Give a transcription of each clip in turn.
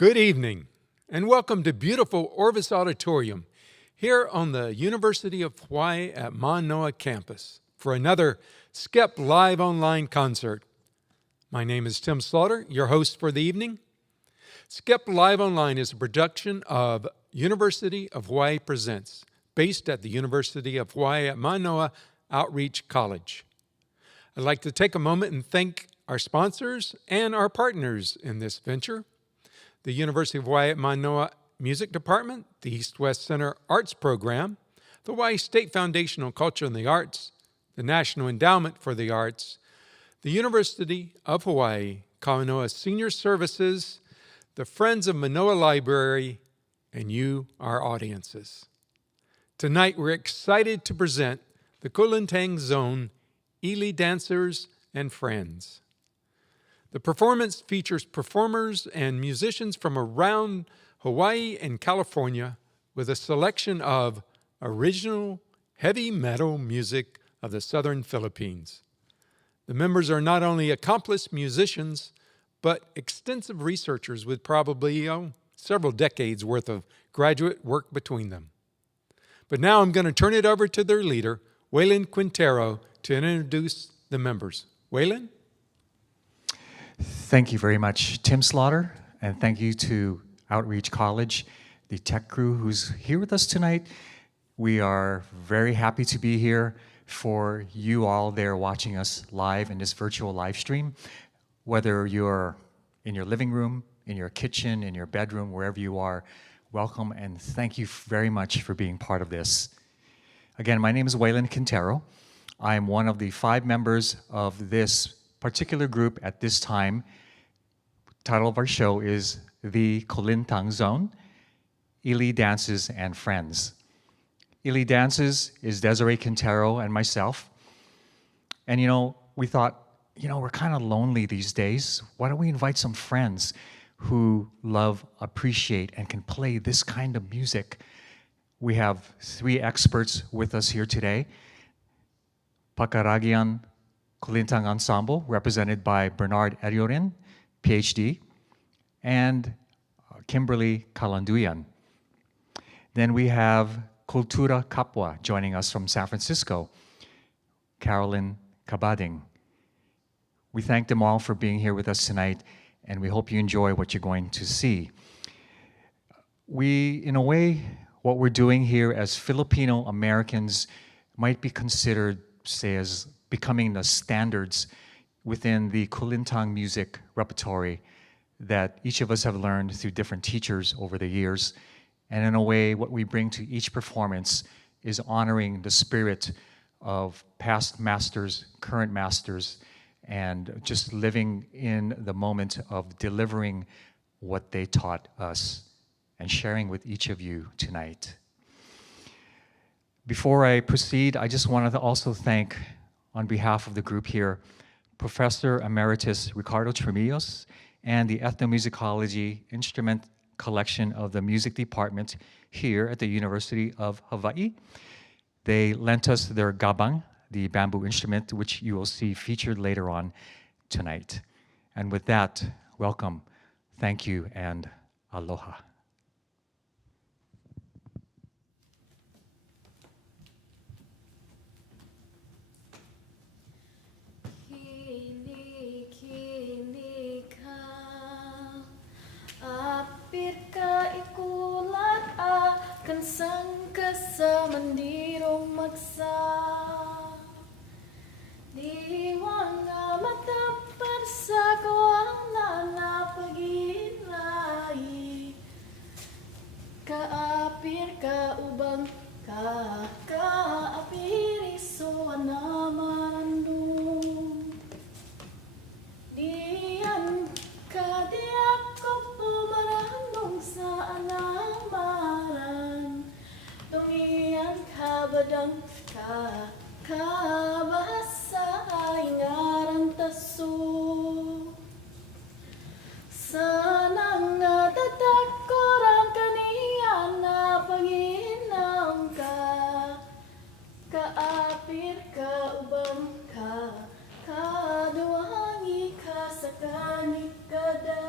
Good evening, and welcome to beautiful Orvis Auditorium here on the University of Hawaii at Manoa campus for another SCEP Live Online concert. My name is Tim Slaughter, your host for the evening. SCEP Live Online is a production of University of Hawaii Presents, based at the University of Hawaii at Manoa Outreach College. I'd like to take a moment and thank our sponsors and our partners in this venture. The University of Hawaii at Manoa Music Department, the East-West Center Arts Program, the Hawaii State Foundation on Culture and the Arts, the National Endowment for the Arts, the University of Hawaii, Manoa Senior Services, the Friends of Manoa Library, and you, our audiences. Tonight, we're excited to present the Kulintang Zone, ILI Dancers and Friends. The performance features performers and musicians from around Hawaii and California with a selection of original heavy metal music of the southern Philippines. The members are not only accomplished musicians, but extensive researchers with probably several decades worth of graduate work between them. But now I'm going to turn it over to their leader, Wayland Quintero, to introduce the members. Wayland? Thank you very much, Tim Slaughter, and thank you to Outreach College, the tech crew who's here with us tonight. We are very happy to be here for you all there watching us live in this virtual live stream. Whether you're in your living room, in your kitchen, in your bedroom, wherever you are, welcome and thank you very much for being part of this. Again, my name is Wayland Quintero. I am one of the 5 members of this particular group at this time. Title of our show is The Kulintang Zone, ILI Dances and Friends. ILI Dances is Desiree Quintero and myself. And we thought, we're kind of lonely these days. Why don't we invite some friends who love, appreciate, and can play this kind of music? We have 3 experts with us here today. Pakaraguian Kulintang Ensemble, represented by Bernard Ellorin, PhD, and Kimberly Kalanduyan. Then we have Kultura Kapwa joining us from San Francisco, Carolyn Cabading. We thank them all for being here with us tonight, and we hope you enjoy what you're going to see. In a way, what we're doing here as Filipino Americans might be considered, say, as becoming the standards within the Kulintang music repertory that each of us have learned through different teachers over the years. And in a way, what we bring to each performance is honoring the spirit of past masters, current masters, and just living in the moment of delivering what they taught us and sharing with each of you tonight. Before I proceed, I just wanted to also thank, on behalf of the group here, Professor Emeritus Ricardo Tremillos and the Ethnomusicology Instrument Collection of the Music Department here at the University of Hawaii. They lent us their gabang, the bamboo instrument, which you will see featured later on tonight. And with that, welcome, thank you, and aloha. Apirka ikulat akan sangka sa mandirong magsa Diwang matapad sa kawang nanapagilay Kaapir ka ubang kaapir iso anamarandong Diyan ka di ako pumarandong sa alamaran Tungian kabadang kabasa ingaran taso Sanang tatakorang kaniya na panginang kaapir ka ubang kaduangi ka sa kanikada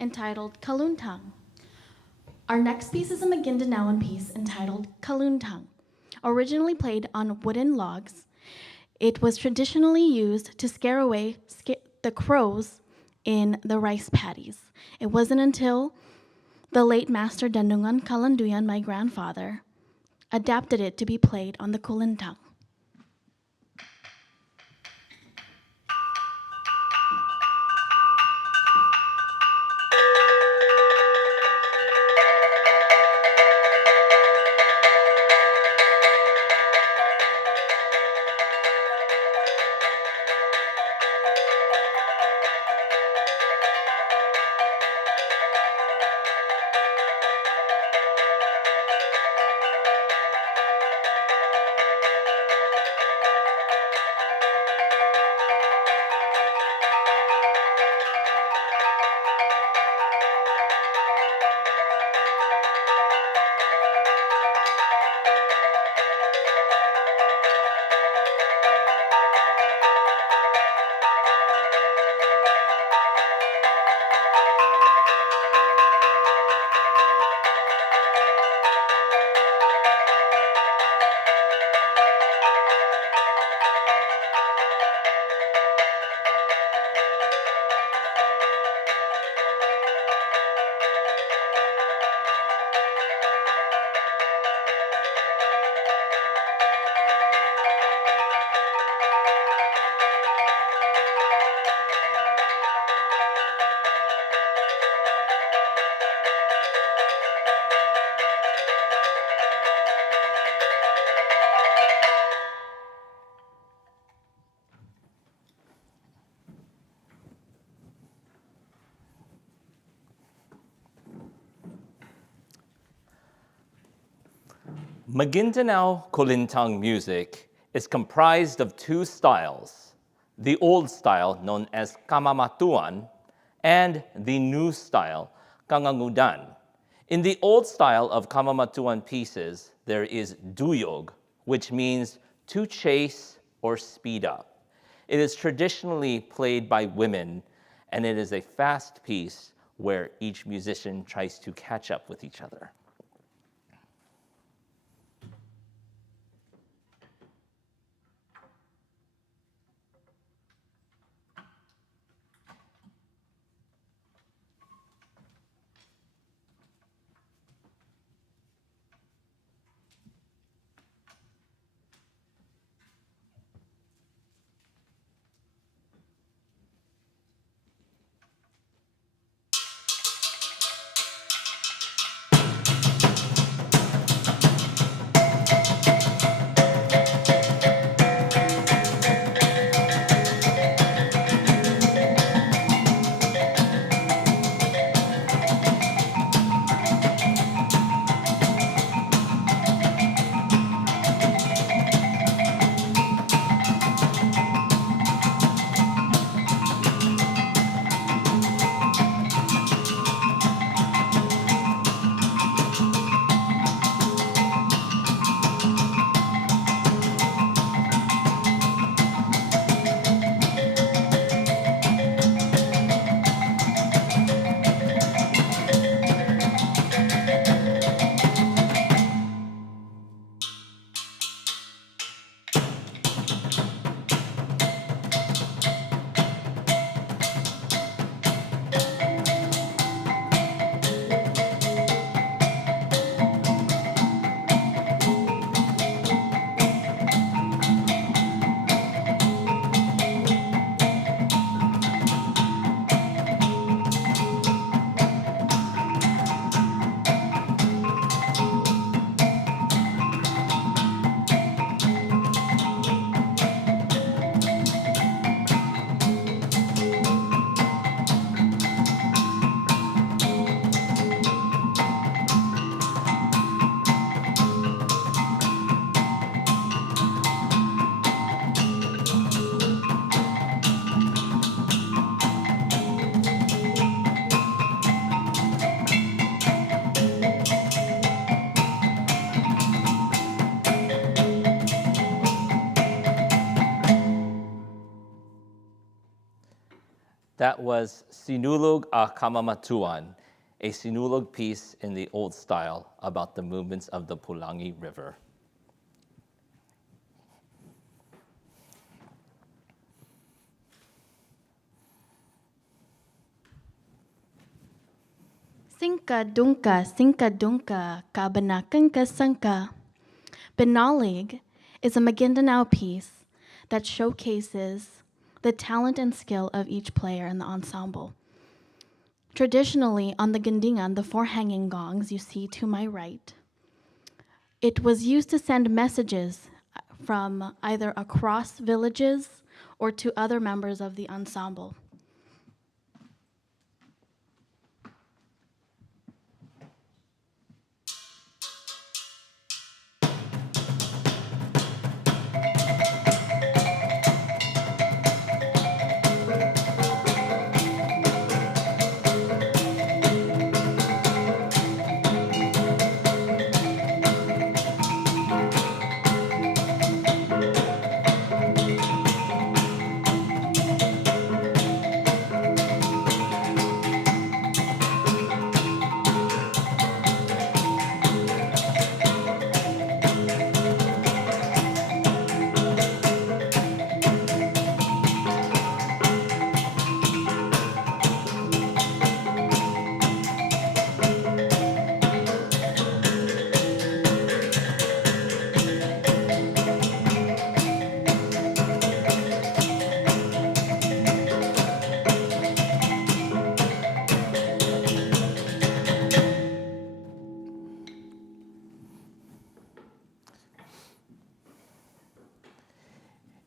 entitled Kaloon Tong. Our next piece is a Magindanaoan piece entitled Kaloon Tong. Originally played on wooden logs, it was traditionally used to scare away the crows in the rice paddies. It wasn't until the late master Danongan Kalanduyan, my grandfather, adapted it to be played on the Kulintang. Maguindanao Kulintang music is comprised of two styles, the old style known as Kamamatuan and the new style, Kangangudan. In the old style of Kamamatuan pieces, there is duyog, which means to chase or speed up. It is traditionally played by women, and it is a fast piece where each musician tries to catch up with each other. That was Sinulog a Kamamatuan, a Sinulog piece in the old style about the movements of the Pulangi River. Sinka dunka, kabanakanka sanka. Binalig is a Maguindanao piece that showcases the talent and skill of each player in the ensemble. Traditionally, on the gandingan, the four hanging gongs you see to my right, it was used to send messages from either across villages or to other members of the ensemble.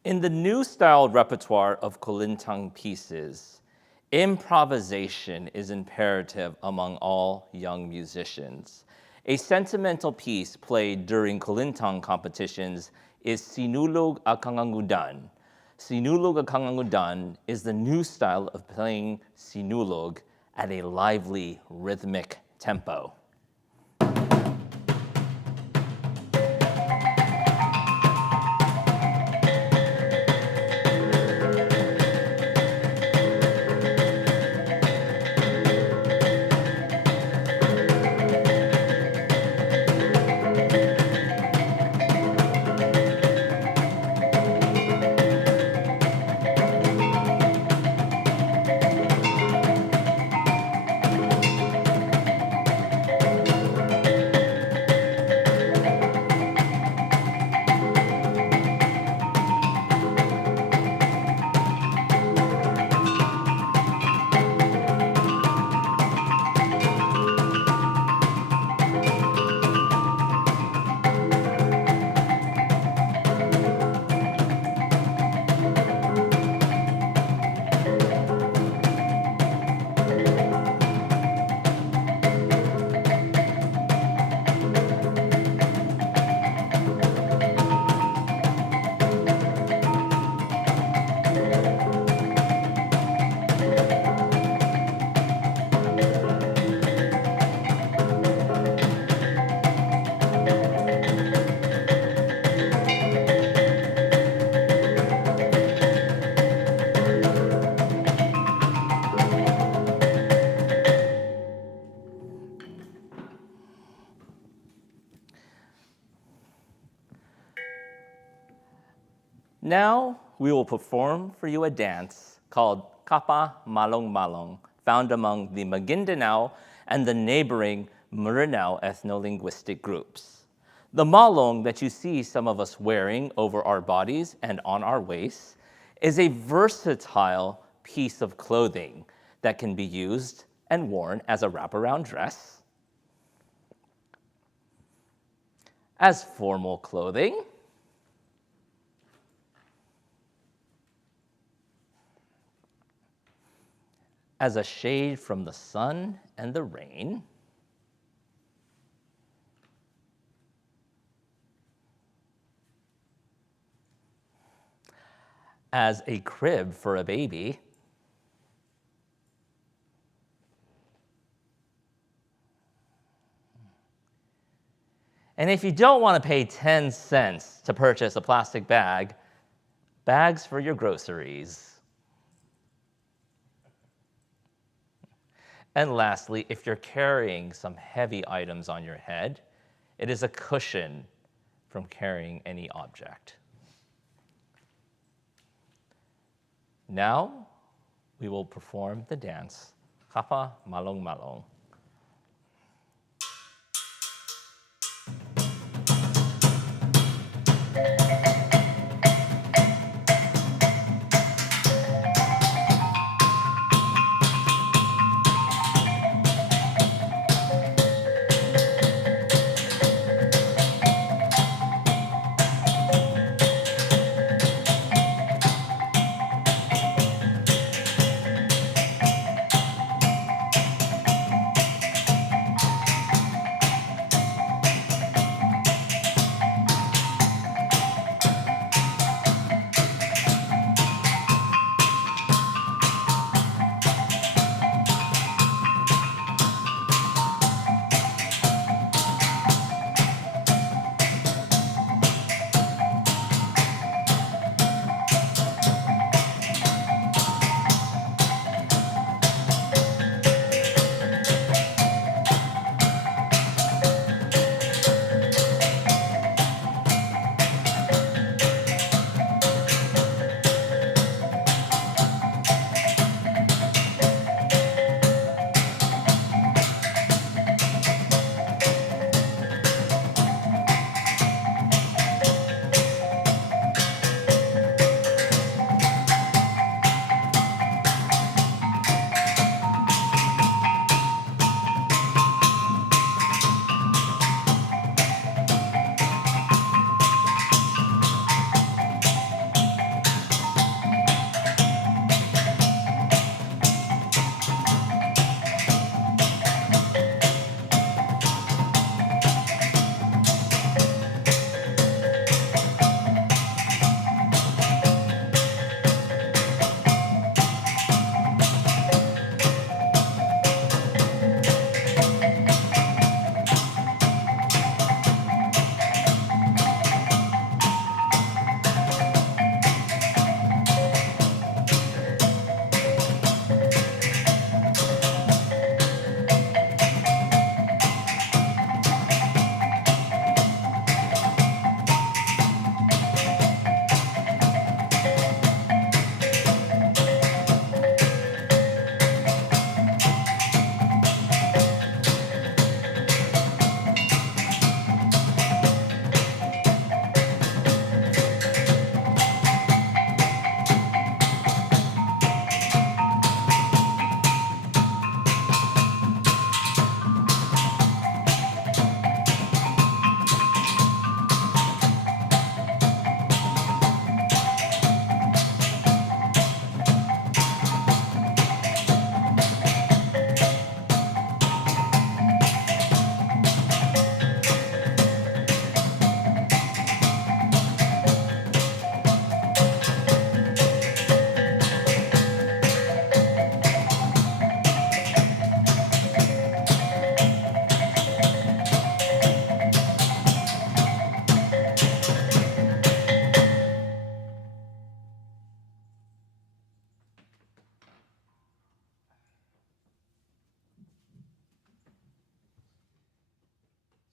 In the new style repertoire of Kulintang pieces, improvisation is imperative among all young musicians. A sentimental piece played during Kulintang competitions is Sinulog a Kangangudan. Sinulog a Kangangudan is the new style of playing sinulog at a lively, rhythmic tempo. Now we will perform for you a dance called Kapa Malang, found among the Maguindanao and the neighboring Maranao ethno-linguistic groups. The malong that you see some of us wearing over our bodies and on our waists is a versatile piece of clothing that can be used and worn as a wraparound dress, as formal clothing, as a shade from the sun and the rain, as a crib for a baby, and if you don't want to pay 10 cents to purchase a plastic bag, bags for your groceries. And lastly, if you're carrying some heavy items on your head, it is a cushion from carrying any object. Now, we will perform the dance, Kapa Malang.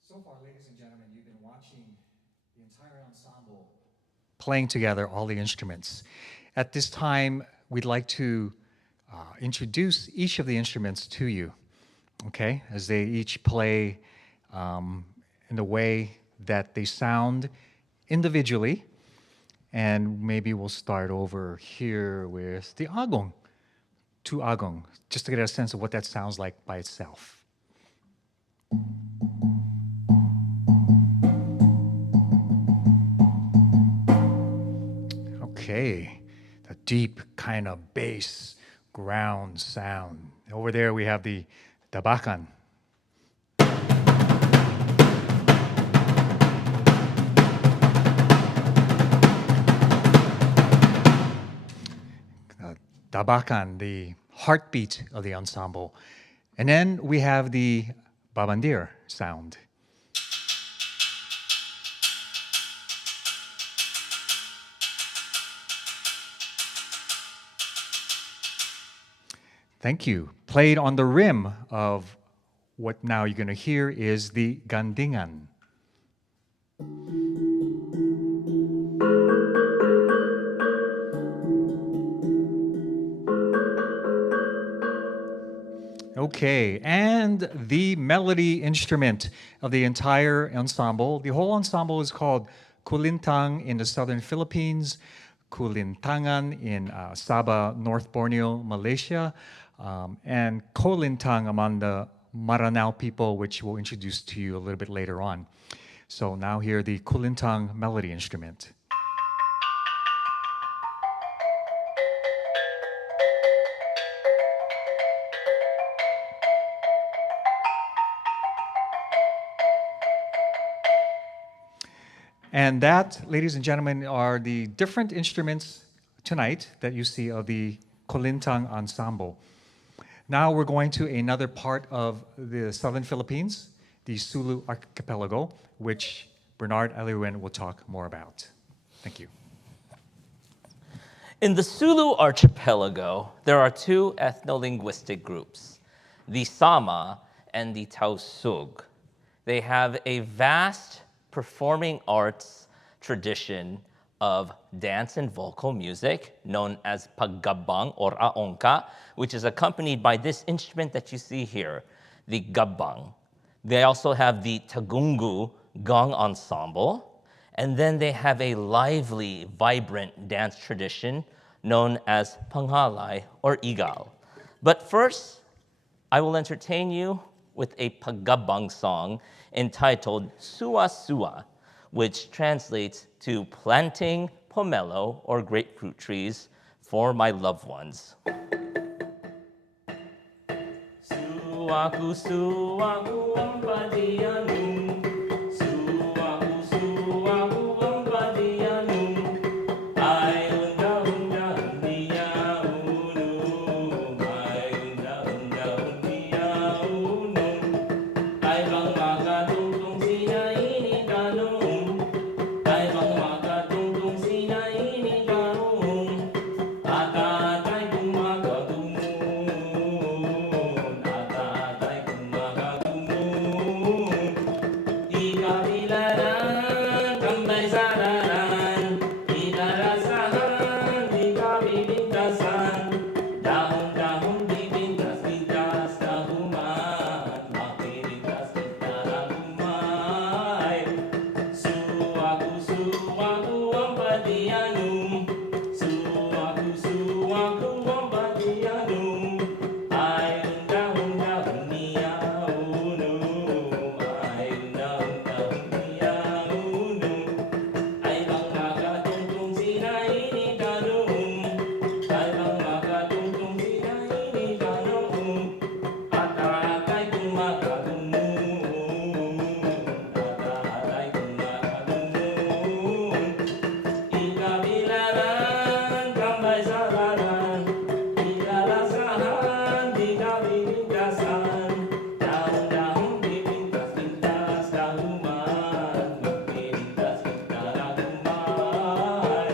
So far, ladies and gentlemen, you've been watching the entire ensemble playing together all the instruments. At this time, we'd like to introduce each of the instruments to you, okay? As they each play in the way that they sound individually. And maybe we'll start over here with the agong, two agong, just to get a sense of what that sounds like by itself. Okay, the deep kind of bass ground sound. Over there we have the tabakan. Tabakan, the heartbeat of the ensemble. And then we have the babandir sound. Thank you. Played on the rim of what now you're going to hear is the Gandingan. Okay, and the melody instrument of the entire ensemble. The whole ensemble is called Kulintang in the southern Philippines, Kulintangan in Sabah, North Borneo, Malaysia, and Kulintang among the Maranao people, which we'll introduce to you a little bit later on. So now hear the Kulintang melody instrument. And that, ladies and gentlemen, are the different instruments tonight that you see of the Kulintang Ensemble. Now we're going to another part of the southern Philippines, the Sulu Archipelago, which Bernard Ellorin will talk more about. Thank you. In the Sulu Archipelago, there are two ethno-linguistic groups, the Sama and the Tausug. They have a vast performing arts tradition of dance and vocal music known as paggabang or aongka, which is accompanied by this instrument that you see here, the gabang. They also have the Tagungu gong ensemble, and then they have a lively, vibrant dance tradition known as Pangalai or Igal. But first, I will entertain you with a paggabang song entitled Sua Sua, which translates to planting pomelo or grapefruit trees for my loved ones. Suaku suaku ampadianu, suaku suaku ampadianu, ay unda unda undia unu, ay unda unda undia unu, ay bang makatungtong sina ini tanong, ay bang makatungtong sina ini tanong, atatay kung makatumun, atatay kung makatumun, di kabilaran, kambay sararan, di darasahan, di kabibigtasan, dahon-dahon bibigtas-bigtas dahuman, makibigtas kita humay. Suwaku suwaku ang padiyanum, suwaku suwaku ang padiyanum, ay unda-unda niya uno, ay unda-unda niya uno, ay bang makatungtong sina ini tanong, ay bang makatungtong sina ini tanong, atatay kung makatumun, atatay kung makatumun, ikabilaran, kambay sararan, ilalasahan, di kabibigtasan, dahon-dahon bibigtas-bigtas dahuman, magbibigtas kita humay,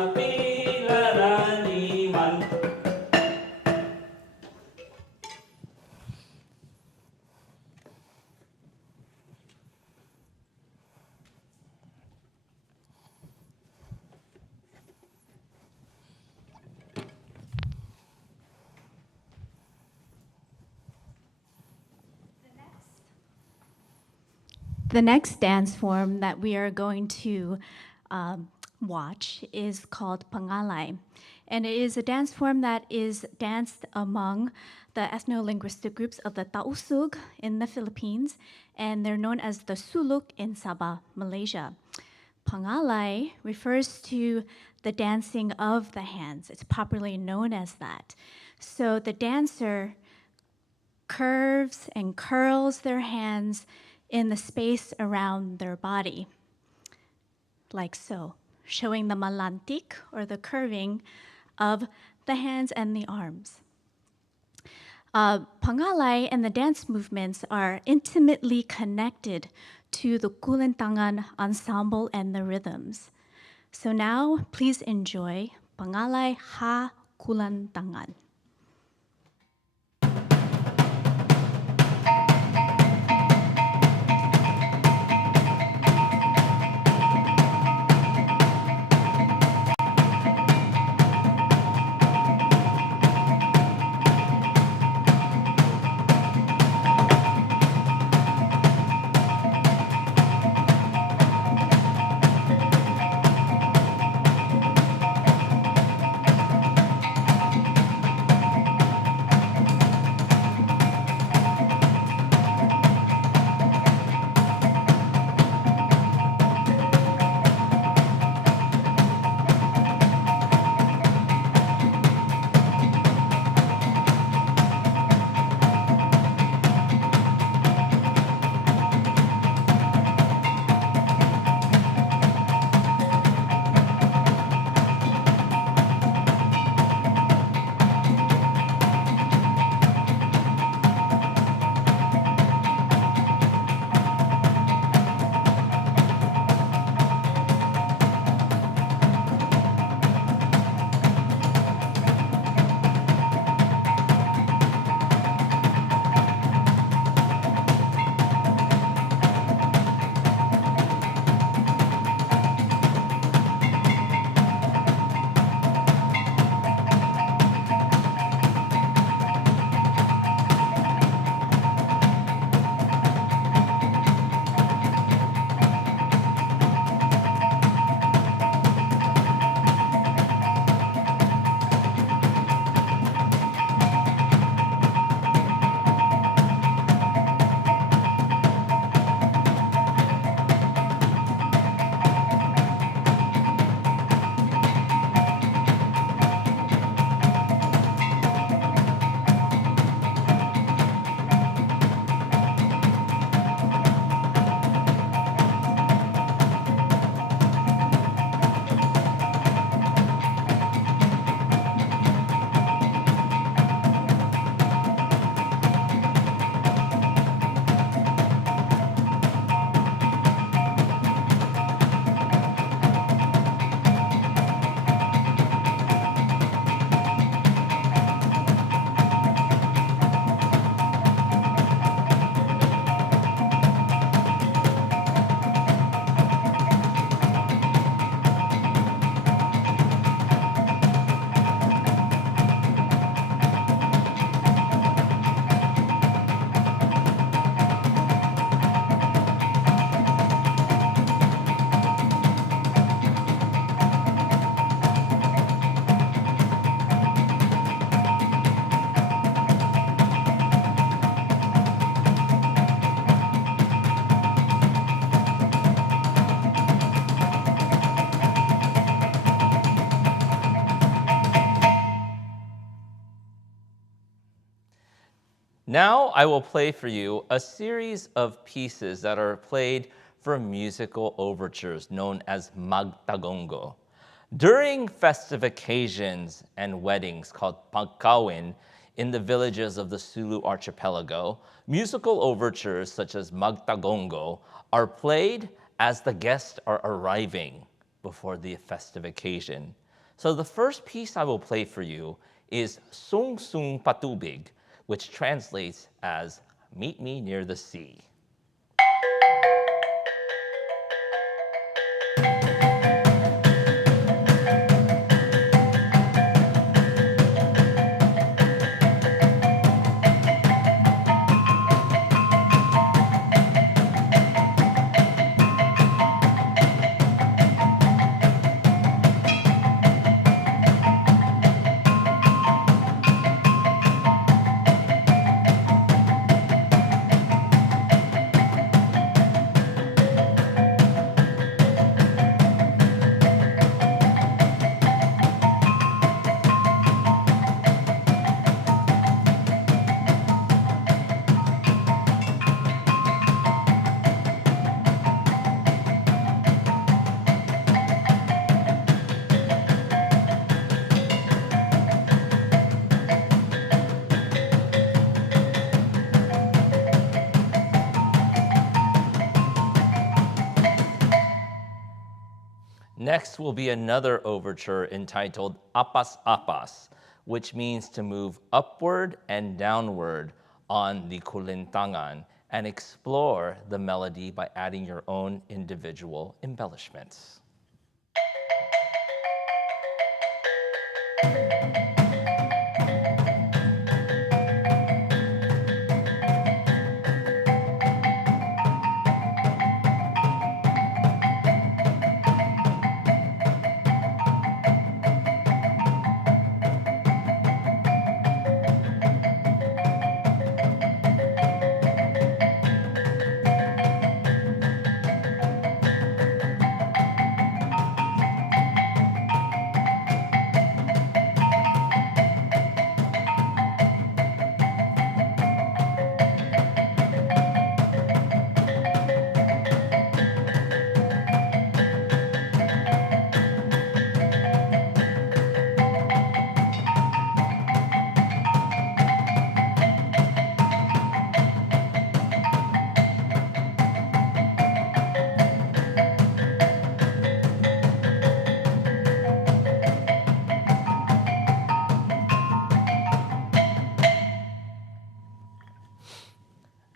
kapilaran iman. The next dance form that we are going to watch is called Pangalai. And it is a dance form that is danced among the ethno-linguistic groups of the Tausug in the Philippines, and they're known as the Suluk in Sabah, Malaysia. Pangalai refers to the dancing of the hands. It's popularly known as that. So the dancer curves and curls their hands in the space around their body, like so, showing the malantik or the curving of the hands and the arms. Pangalai and the dance movements are intimately connected to the Kulintangan Ensemble and the rhythms. So now, please enjoy Pangalai Ha Kulantangan. Now I will play for you a series of pieces that are played for musical overtures known as Magtagongo. During festive occasions and weddings called pagkawin in the villages of the Sulu Archipelago, musical overtures such as Magtagongo are played as the guests are arriving before the festive occasion. So the first piece I will play for you is Sung Sung Patubig, which translates as Meet Me Near the Sea. Next will be another overture entitled Apas Apas, which means to move upward and downward on the kulintangan and explore the melody by adding your own individual embellishments.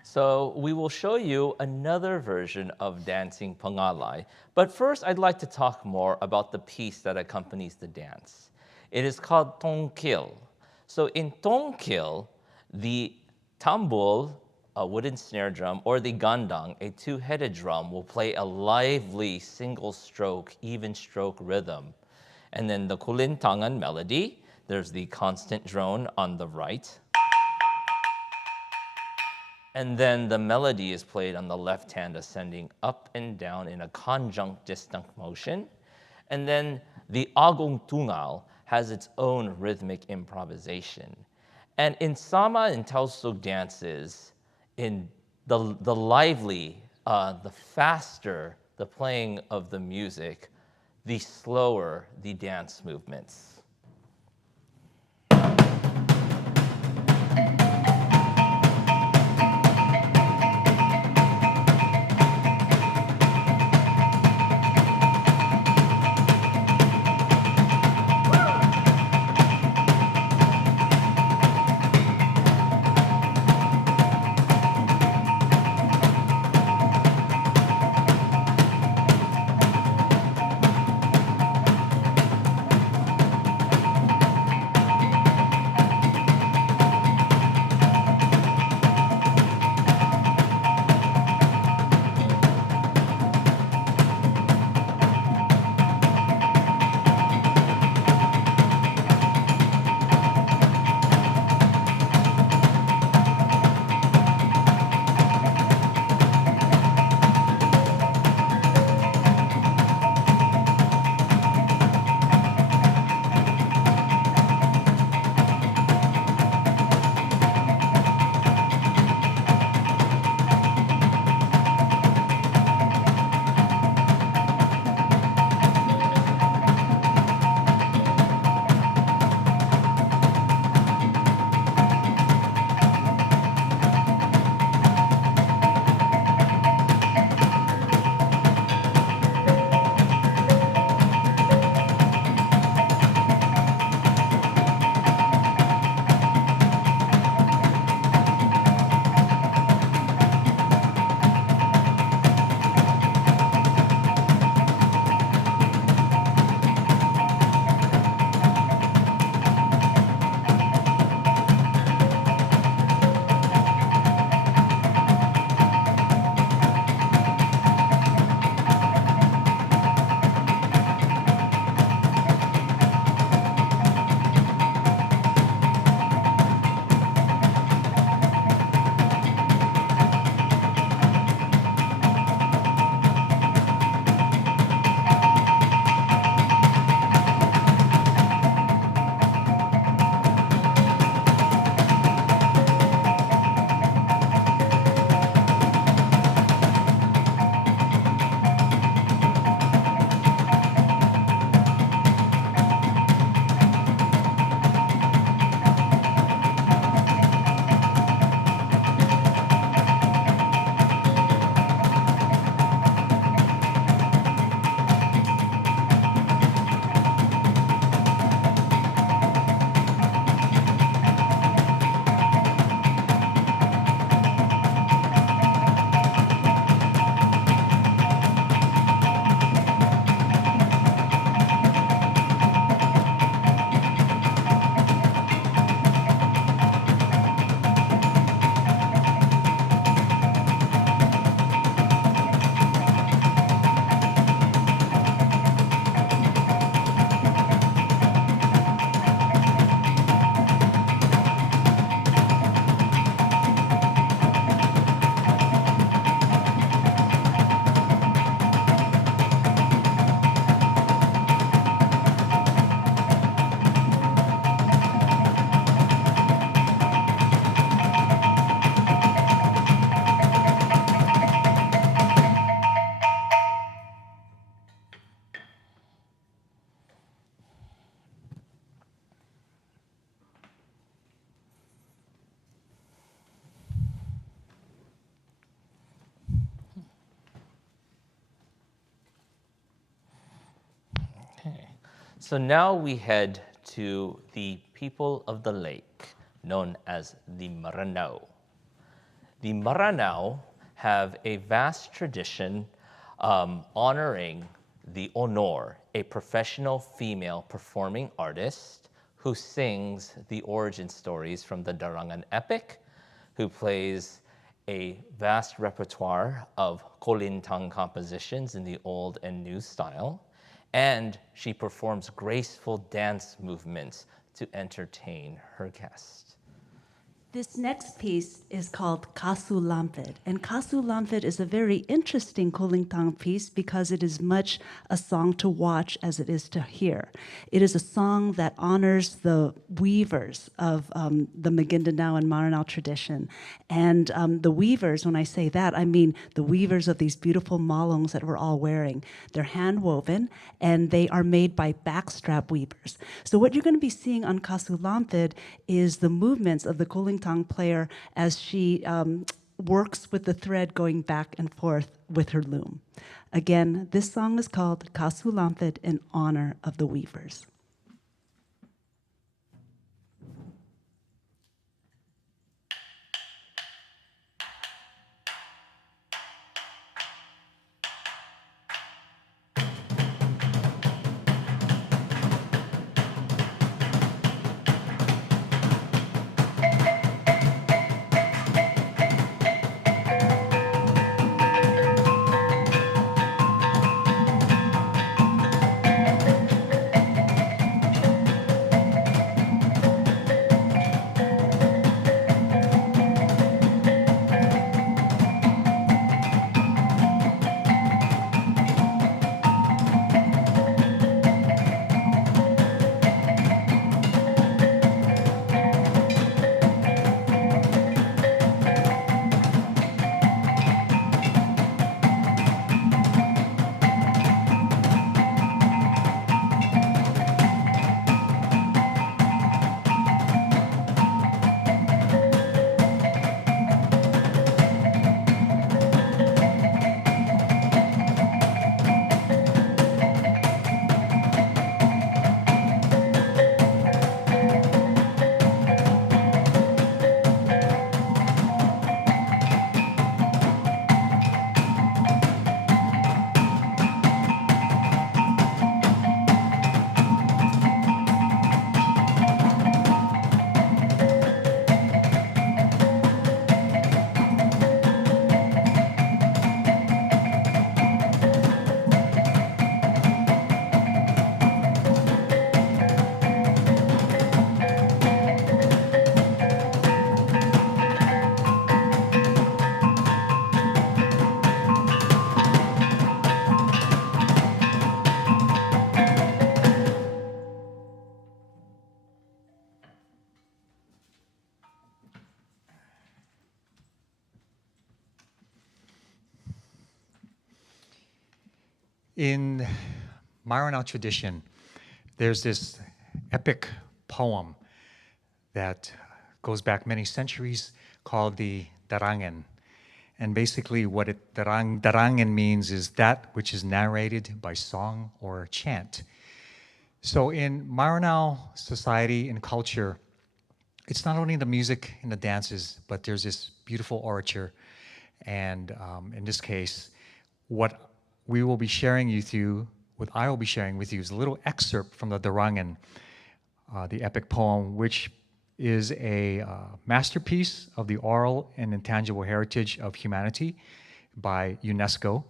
So we will show you another version of dancing Pangalai. But first, I'd like to talk more about the piece that accompanies the dance. It is called Tongkil. So in Tongkil, the tambul, a wooden snare drum, or the gandang, a two-headed drum, will play a lively single stroke, even stroke rhythm. And then the kulintangan melody, there's the constant drone on the right. And then the melody is played on the left hand, ascending up and down in a conjunct distinct motion. And then the agong tungal has its own rhythmic improvisation. And in Sama and Tausug dances, in the lively, the faster the playing of the music, the slower the dance movements. So now we head to the people of the lake, known as the Maranao. The Maranao have a vast tradition honoring the Honor, a professional female performing artist who sings the origin stories from the Darangan epic, who plays a vast repertoire of Kulintang compositions in the old and new style, and she performs graceful dance movements to entertain her guests. This next piece is called Kasu Lamped, and Kasu Lamped is a very interesting Kulintang piece because it is much a song to watch as it is to hear. It is a song that honors the weavers of the Maguindanao and Maranao tradition. And the weavers, when I say that, I mean the weavers of these beautiful malongs that we're all wearing. They're hand woven, and they are made by backstrap weavers. So what you're going to be seeing on Kasu Lamped is the movements of the Kulintang player as she works with the thread going back and forth with her loom. Again, this song is called Kasu Lamped in honor of the weavers. In Maranao tradition, there's this epic poem that goes back many centuries called the Darangan. And basically what Darangan means is that which is narrated by song or chant. So in Maranao society and culture, it's not only the music and the dances, but there's this beautiful orature. And in this case, what we will be sharing with you, what I will be sharing with you is a little excerpt from the Darangan, the epic poem, which is a masterpiece of the oral and intangible heritage of humanity by UNESCO.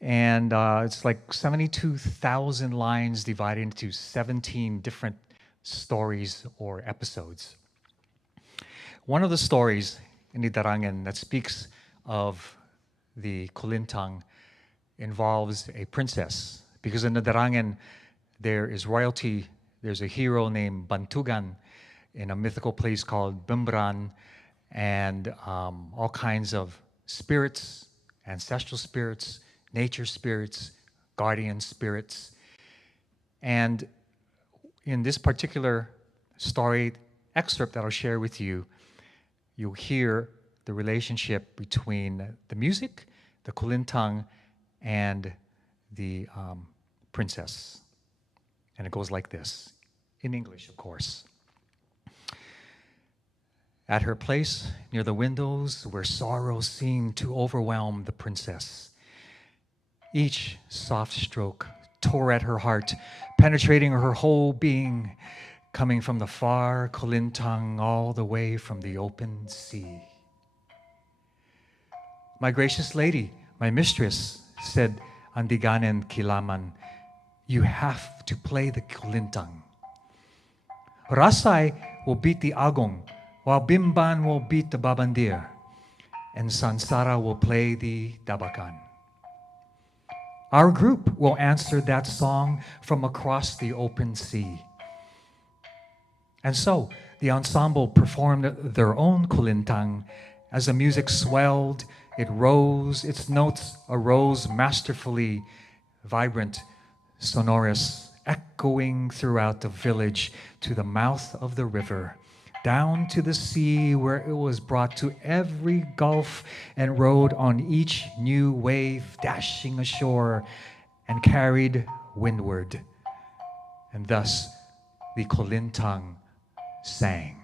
And it's like 72,000 lines divided into 17 different stories or episodes. One of the stories in the Darangan that speaks of the Kulintang involves a princess, because in the Darangan there is royalty. There's a hero named Bantugan in a mythical place called Bimbran, and all kinds of spirits, ancestral spirits, nature spirits, guardian spirits. And in this particular story excerpt that I'll share with you, you'll hear the relationship between the music, the Kulintang, and the princess. And it goes like this, in English, of course. At her place, near the windows where sorrow seemed to overwhelm the princess, each soft stroke tore at her heart, penetrating her whole being, coming from the far Kulintang all the way from the open sea. My gracious lady, my mistress, said Andiganen Kilaman, you have to play the Kulintang. Rasay will beat the Agong, while Bimban will beat the Babandir, and Sansara will play the Dabakan. Our group will answer that song from across the open sea. And so the ensemble performed their own Kulintang. As the music swelled, it rose, its notes arose masterfully, vibrant, sonorous, echoing throughout the village to the mouth of the river, down to the sea where it was brought to every gulf and rode on each new wave dashing ashore and carried windward. And thus the Kulintang sang.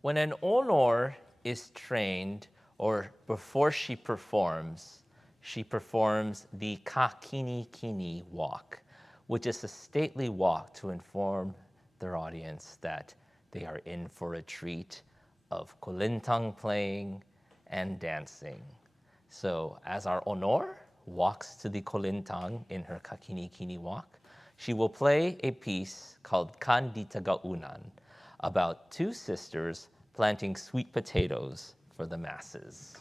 When an honor is trained, or before she performs the Kakinikini Walk, which is a stately walk to inform their audience that they are in for a treat of Kulintang playing and dancing. So as our honor walks to the Kulintang in her Kakinikini Walk, she will play a piece called Kan di Tagaunan, about two sisters planting sweet potatoes for the masses.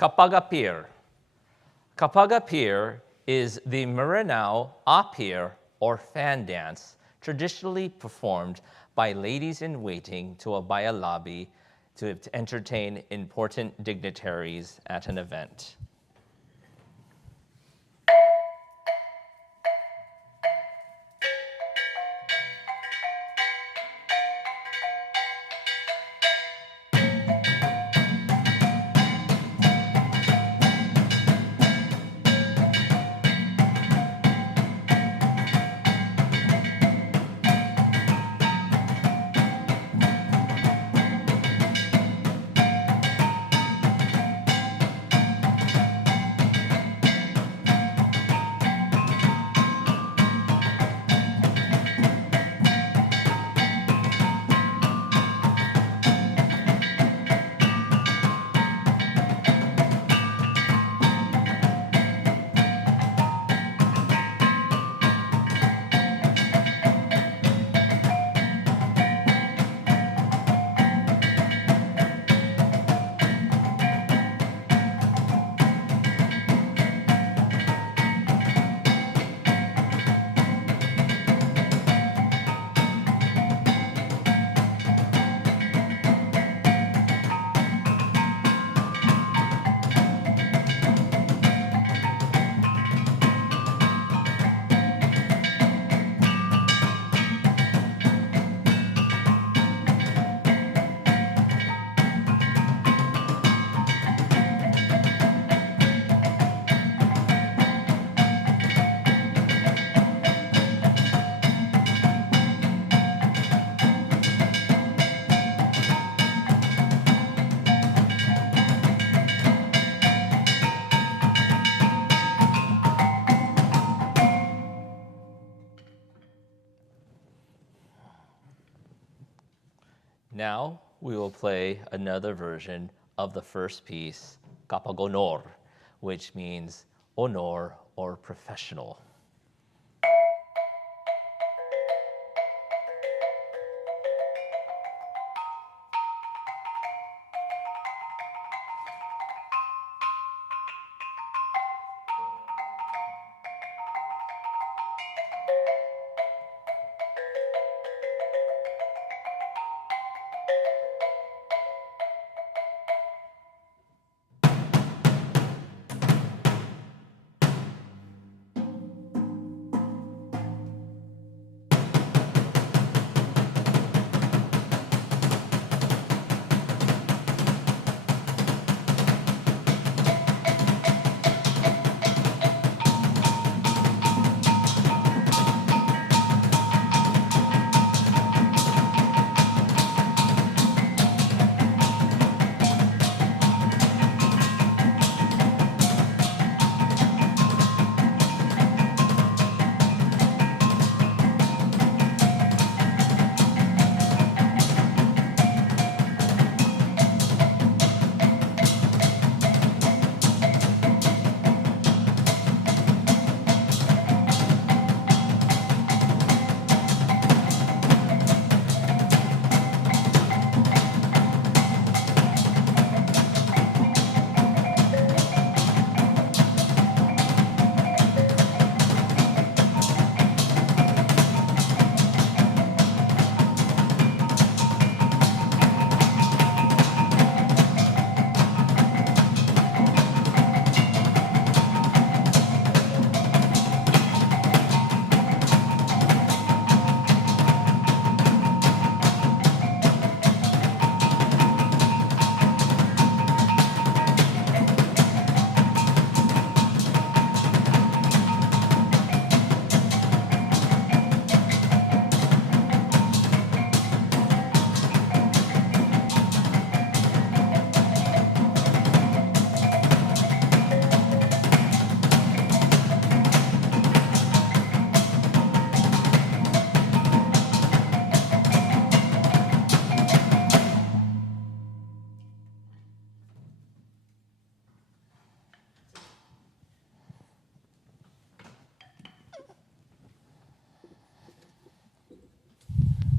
Kapagapir. Kapagapir is the Maranao apir, or fan dance, traditionally performed by ladies-in-waiting to a bayalabi to entertain important dignitaries at an event. Now we will play another version of the first piece, Kapagonor, which means honor or professional.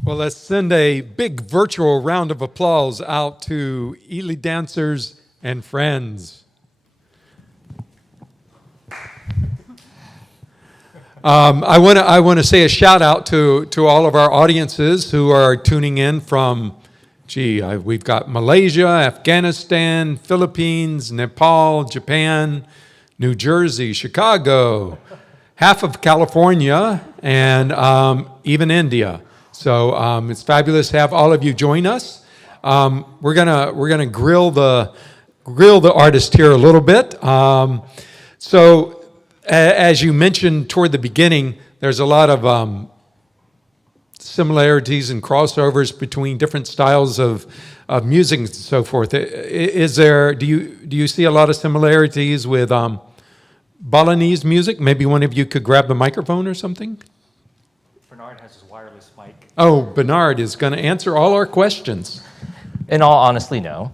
Well, let's send a big virtual round of applause out to ILI dancers and friends. I want to say a shout out to all of our audiences who are tuning in from, we've got Malaysia, Afghanistan, Philippines, Nepal, Japan, New Jersey, Chicago, half of California, and even India. So it's fabulous to have all of you join us. We're gonna grill the artist here a little bit. So as you mentioned toward the beginning, there's a lot of similarities and crossovers between different styles of music and so forth. Do you see a lot of similarities with Balinese music? Maybe one of you could grab the microphone or something. Bernard has his wireless mic. Oh, Bernard is going to answer all our questions. In all honesty, no.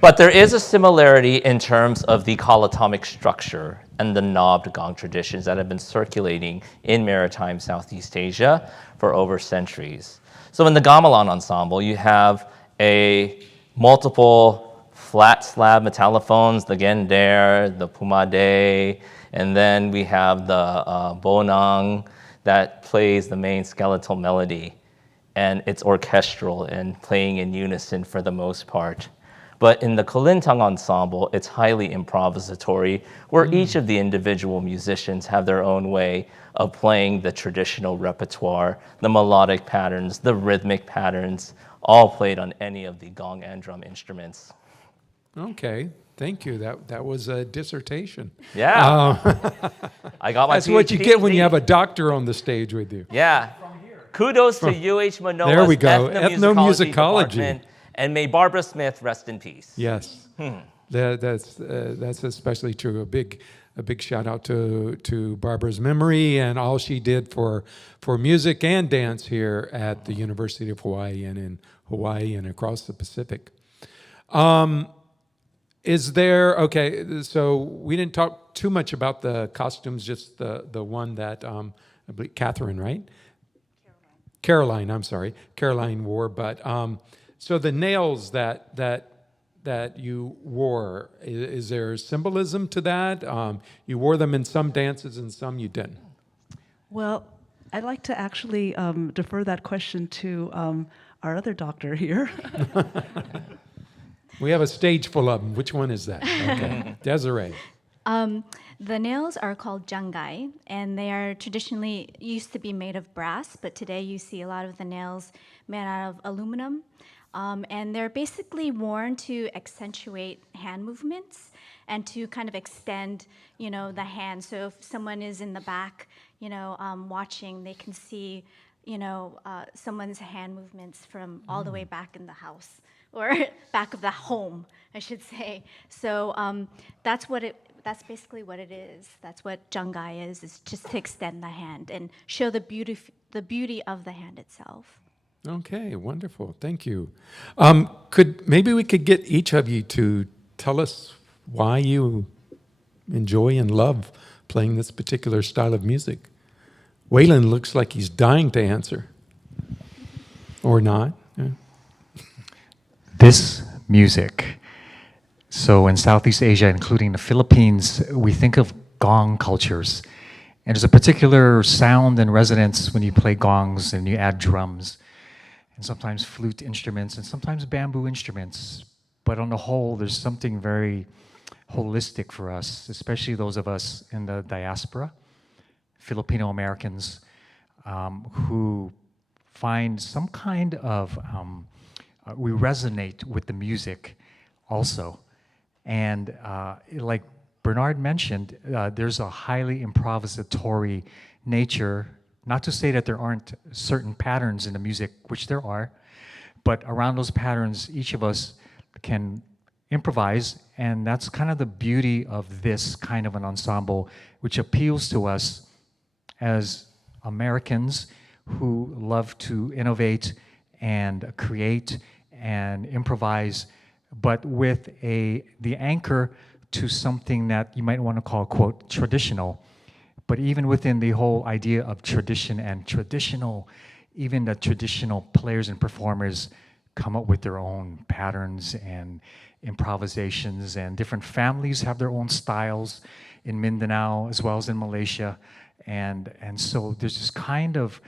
But there is a similarity in terms of the colotomic structure and the knobbed gong traditions that have been circulating in maritime Southeast Asia for over centuries. So in the gamelan ensemble, you have a multiple flat slab metallophones, the gendare, the pumade, and then we have the bonang that plays the main skeletal melody. And it's orchestral and playing in unison for the most part. But in the Kulintang ensemble, it's highly improvisatory, where each of the individual musicians have their own way of playing the traditional repertoire, the melodic patterns, the rhythmic patterns, all played on any of the gong and drum instruments. Okay, thank you. That was a dissertation. Yeah. I got my That's what you get when you have a doctor on the stage with you. Yeah. Kudos to UH Manoa's There we go. ethnomusicology Ethnomusicology. department, and may Barbara Smith rest in peace. Yes, that's especially true. A big shout out to Barbara's memory and all she did for music and dance here at the University of Hawaii and in Hawaii and across the Pacific. Is there, okay, so we didn't talk too much about the costumes, just the one that, I believe, Catherine, right? Caroline, I'm sorry. Caroline wore, but, so the nails that you wore, is there symbolism to that? You wore them in some dances and some you didn't. Well, I'd like to actually defer that question to our other doctor here. We have a stage full of them. Which one is that? Okay. Desiree. The nails are called jangai, and they are traditionally used to be made of brass, but today you see a lot of the nails made out of aluminum. And they're basically worn to accentuate hand movements and to kind of extend, the hand. So if someone is in the back, watching, they can see, someone's hand movements from all the way back in the house, or back of the home, I should say. So that's basically what it is. That's what jangai is just to extend the hand and show the beauty of the hand itself. Okay, wonderful. Thank you. Maybe we could get each of you to tell us why you enjoy and love playing this particular style of music. Wayland looks like he's dying to answer. Or not. Yeah. This music. So in Southeast Asia, including the Philippines, we think of gong cultures. And there's a particular sound and resonance when you play gongs and you add drums, and sometimes flute instruments, and sometimes bamboo instruments. But on the whole, there's something very holistic for us, especially those of us in the diaspora, Filipino Americans, who find some kind of, we resonate with the music also. And like Bernard mentioned, there's a highly improvisatory nature. Not to say that there aren't certain patterns in the music, which there are, but around those patterns, each of us can improvise, and that's kind of the beauty of this kind of an ensemble, which appeals to us as Americans who love to innovate and create and improvise, but with the anchor to something that you might want to call, quote, traditional. But even within the whole idea of tradition and traditional, even the traditional players and performers come up with their own patterns and improvisations, and different families have their own styles in Mindanao as well as in Malaysia. And so there's this kind of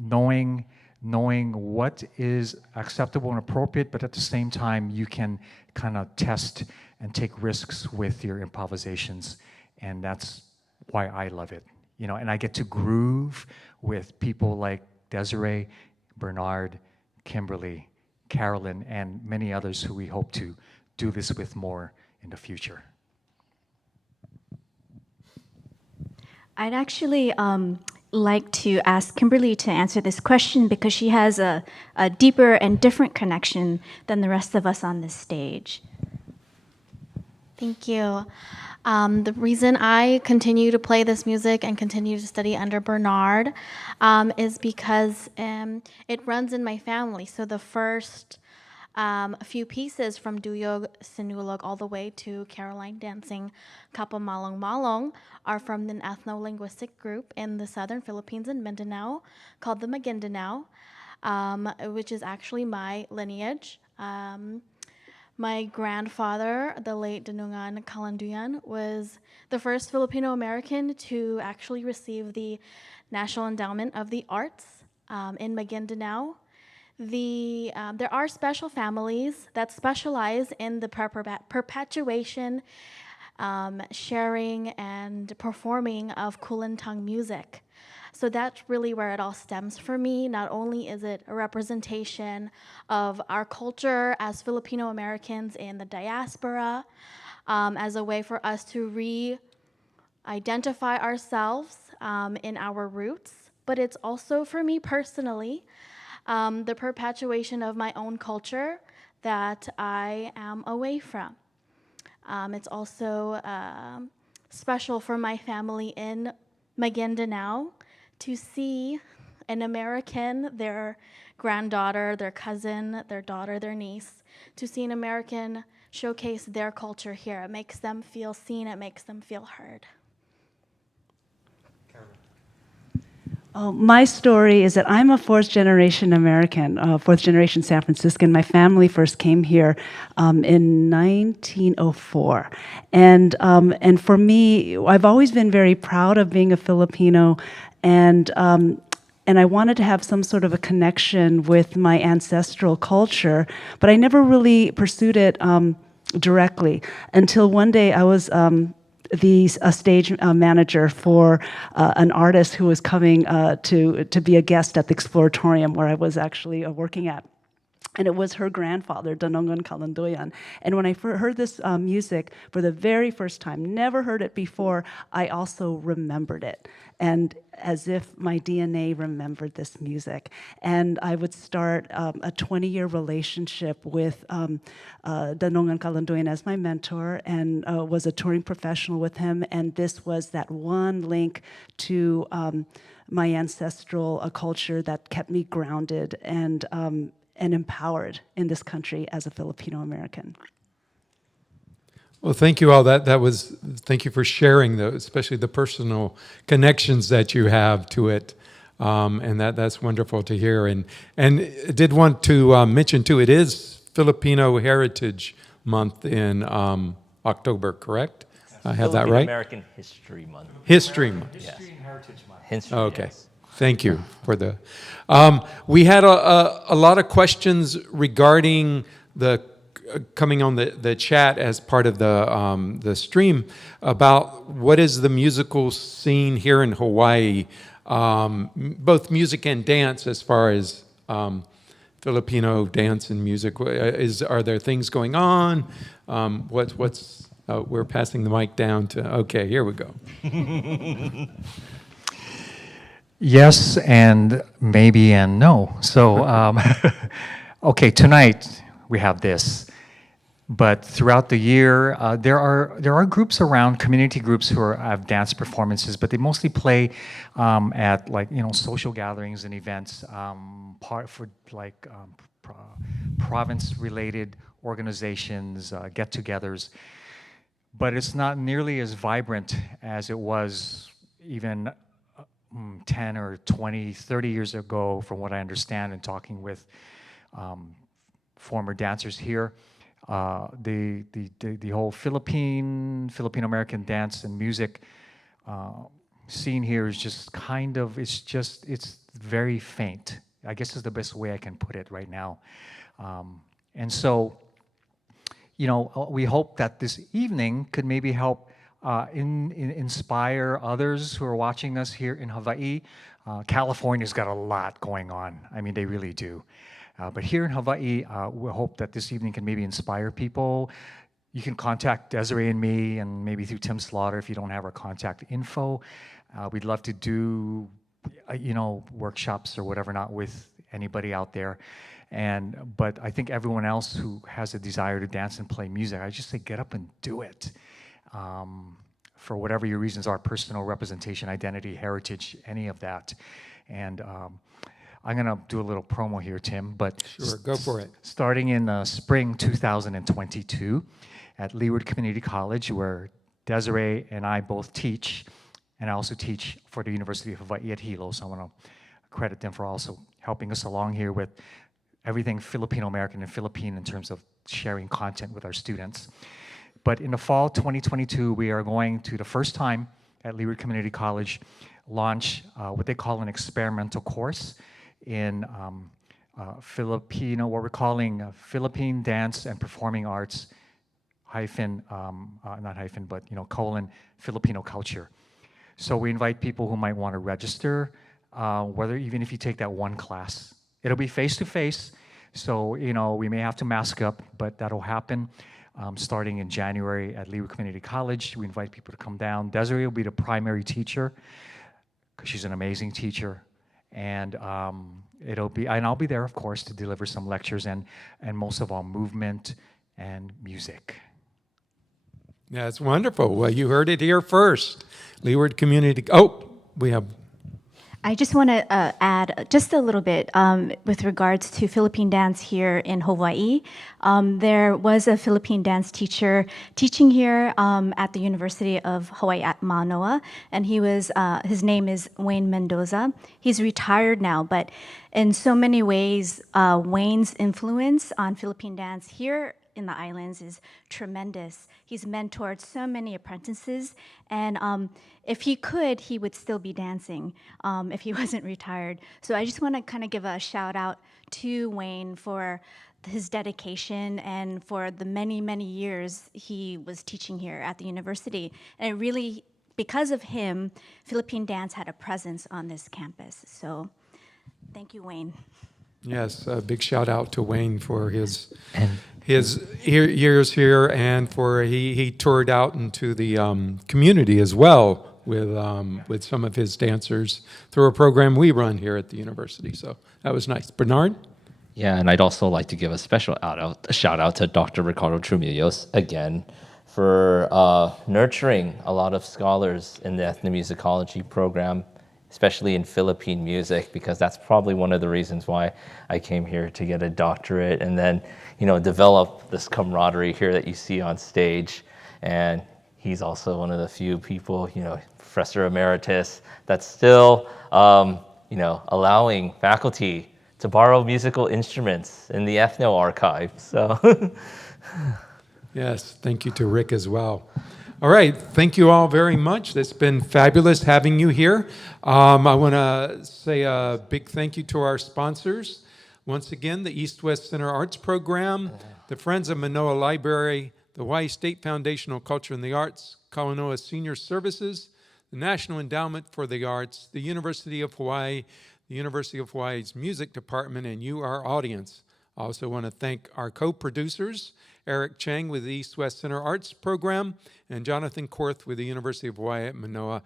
knowing what is acceptable and appropriate, but at the same time, you can kind of test and take risks with your improvisations. And that's why I love it. And I get to groove with people like Desiree, Bernard, Kimberly, Carolyn, and many others who we hope to do this with more in the future. I'd actually like to ask Kimberly to answer this question because she has a deeper and different connection than the rest of us on this stage. Thank you. The reason I continue to play this music and continue to study under Bernard is because it runs in my family. So the first few pieces from Duyog, Sinulog, all the way to Caroline dancing Kapa Malang are from an ethno-linguistic group in the southern Philippines in Mindanao called the Maguindanao, which is actually my lineage. My grandfather, the late Danongan Kalanduyan, was the first Filipino American to actually receive the National Endowment of the Arts in Maguindanao. There are special families that specialize in the perpetuation, sharing, and performing of Kulintang music. So that's really where it all stems for me. Not only is it a representation of our culture as Filipino Americans in the diaspora, as a way for us to re-identify ourselves in our roots, but it's also for me personally, the perpetuation of my own culture that I am away from. It's also special for my family in Maguindanao to see an American, their granddaughter, their cousin, their daughter, their niece, to see an American showcase their culture here. It makes them feel seen, it makes them feel heard. Oh, my story is that I'm a fourth generation American, fourth generation San Franciscan. My family first came here in 1904. And for me, I've always been very proud of being a Filipino, and I wanted to have some sort of a connection with my ancestral culture, but I never really pursued it directly until one day I was a stage manager for an artist who was coming to be a guest at the Exploratorium where I was actually working at. And it was her grandfather, Danongan Kalanduyan. And when I heard this music for the very first time, never heard it before, I also remembered it. And as if my DNA remembered this music. And I would start a 20-year relationship with Danongan Kalanduyan as my mentor, and was a touring professional with him. And this was that one link to my ancestral culture that kept me grounded and empowered in this country as a Filipino American. Well, thank you all. Thank you for sharing especially the personal connections that you have to it, and that's wonderful to hear. And I did want to mention too, it is Filipino Heritage Month in October, correct? I have that right? American History Month. History Month. History and Heritage Month. History, Okay. yes. Thank you for the. We had a lot of questions regarding coming on the chat as part of the stream about what is the musical scene here in Hawaii, both music and dance, as far as Filipino dance and music. Are there things going on? We're passing the mic down to. Okay, here we go. Yes, and maybe, and no. So, okay, tonight we have this, but throughout the year, there are groups around, community groups who have dance performances, but they mostly play at social gatherings and events, province-related organizations, get-togethers. But it's not nearly as vibrant as it was even 10 or 20, 30 years ago, from what I understand and talking with former dancers here. The whole Filipino-American dance and music scene here is just it's very faint. I guess is the best way I can put it right now. And so, we hope that this evening could maybe help inspire others who are watching us here in Hawaii. California's got a lot going on. I mean, they really do. But here in Hawaii, we hope that this evening can maybe inspire people. You can contact Desiree and me, and maybe through Tim Slaughter if you don't have our contact info. We'd love to do, workshops or whatever, not with anybody out there. But I think everyone else who has a desire to dance and play music, I just say get up and do it. For whatever your reasons are, personal representation, identity, heritage, any of that. And I'm going to do a little promo here, Tim. But sure, go for it. Starting in spring 2022 at Leeward Community College, where Desiree and I both teach, and I also teach for the University of Hawaii at Hilo, so I want to credit them for also helping us along here with everything Filipino-American and Philippine in terms of sharing content with our students. But in the fall 2022, we are going to, the first time at Leeward Community College, launch what they call an experimental course in Filipino, what we're calling Philippine Dance and Performing Arts, colon, Filipino culture. So we invite people who might want to register, even if you take that one class. It'll be face-to-face, so we may have to mask up, but that'll happen. Starting in January at Leeward Community College. We invite people to come down. Desiree will be the primary teacher, because she's an amazing teacher. And I'll be there, of course, to deliver some lectures and most of all, movement and music. That's wonderful. Well, you heard it here first. Leeward Community. We have. I just want to add just a little bit with regards to Philippine dance here in Hawaii. There was a Philippine dance teacher teaching here at the University of Hawaii at Manoa, and his name is Wayne Mendoza. He's retired now, but in so many ways, Wayne's influence on Philippine dance here in the islands is tremendous. He's mentored so many apprentices, and if he could, he would still be dancing if he wasn't retired. So I just want to kind of give a shout out to Wayne for his dedication and for the many, many years he was teaching here at the university. And it really, because of him, Philippine dance had a presence on this campus. So thank you, Wayne. Yes, a big shout out to Wayne for his years here, and for he toured out into the community as well with some of his dancers through a program we run here at the university. So that was nice. Bernard? Yeah, and I'd also like to give a special shout out to Dr. Ricardo Trumillos again for nurturing a lot of scholars in the ethnomusicology program, especially in Philippine music, because that's probably one of the reasons why I came here to get a doctorate and then, develop this camaraderie here that you see on stage. And he's also one of the few people, Professor Emeritus, that's still, allowing faculty to borrow musical instruments in the Ethno Archive. So, Yes, thank you to Rick as well. All right, thank you all very much. It's been fabulous having you here. I want to say a big thank you to our sponsors. Once again, the East-West Center Arts Program, the Friends of Manoa Library, the Hawaii State Foundation of Culture and the Arts, Kauanoa Senior Services, the National Endowment for the Arts, the University of Hawaii, the University of Hawaii's Music Department, and you, our audience. I also want to thank our co-producers, Eric Chang with the East-West Center Arts Program, and Jonathan Korth with the University of Hawaii at Manoa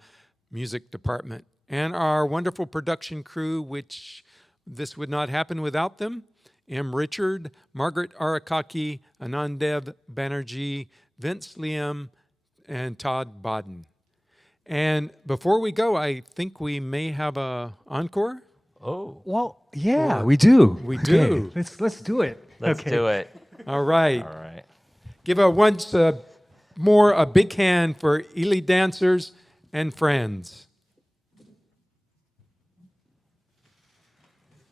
Music Department. And our wonderful production crew, which this would not happen without them: M. Richard, Margaret Arakaki, Anandev Banerjee, Vince Liam, and Todd Bodden. And before we go, I think we may have a encore. oh, Well, yeah, we do. We do. Okay, let's do it. let's do it. All right. All right. Give once more a big hand for ILI dancers and friends.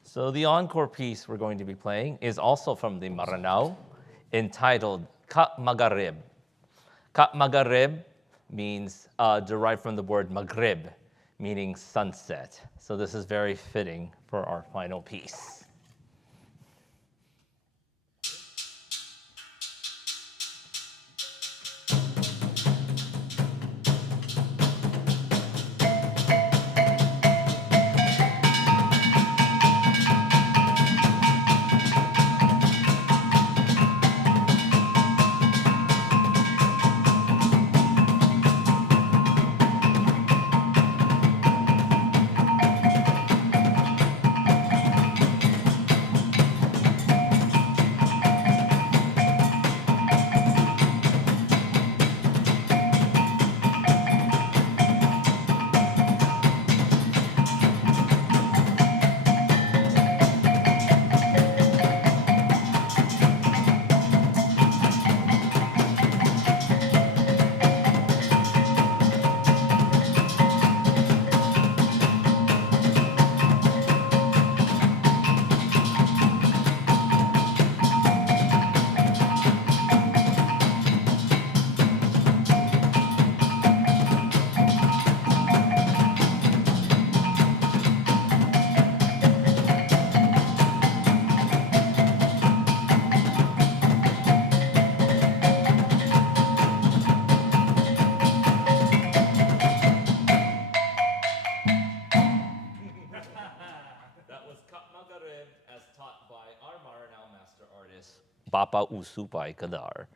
So the encore piece we're going to be playing is also from the Maranao, entitled Ka Magarib. Ka Magarib means derived from the word Maghrib, meaning sunset. So this is very fitting for our final piece. As taught by our Maranao master artist, Papa Usupay Kadar.